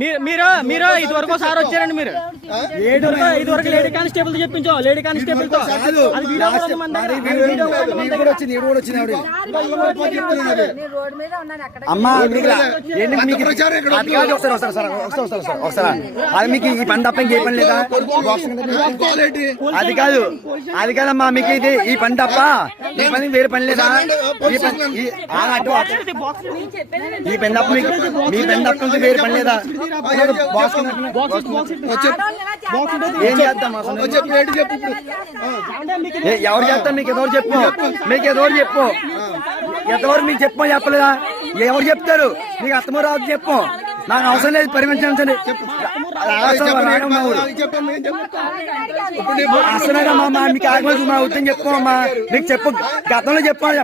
మీరు మీరు ఇదివరకు సార్ వచ్చారండి. మీరు ఇదివరకు లేడీ కానిస్టేబుల్ చెప్పించో, లేడీ కానిస్టేబుల్ తో అది మీకు ఈ పని తప్ప ఇంకే పని లేదా? అది కాదమ్మా, మీకు ఇది ఈ పని తప్ప ఈ పని వేరే పని లేదా? ఈ పెన్ తప్ప మీ పెన్ తప్ప వేరే పని లేదా? ఏం చేద్దాం? ఎవరు చేస్తాం? మీకు ఎవరు చెప్పు, మీకు ఎవరు చెప్పు, ఎంతవరకు మీకు చెప్పలేదా? ఎవరు చెప్తారు? మీకు అర్థమో రాదు చెప్పు. నాకు అవసరం లేదు, పరిమించండి. అసలు మీకు ఆగలేదు, మా ఉద్యోగం చెప్పుకోమ్మా. మీకు చెప్పు, గతంలో చెప్పాలి.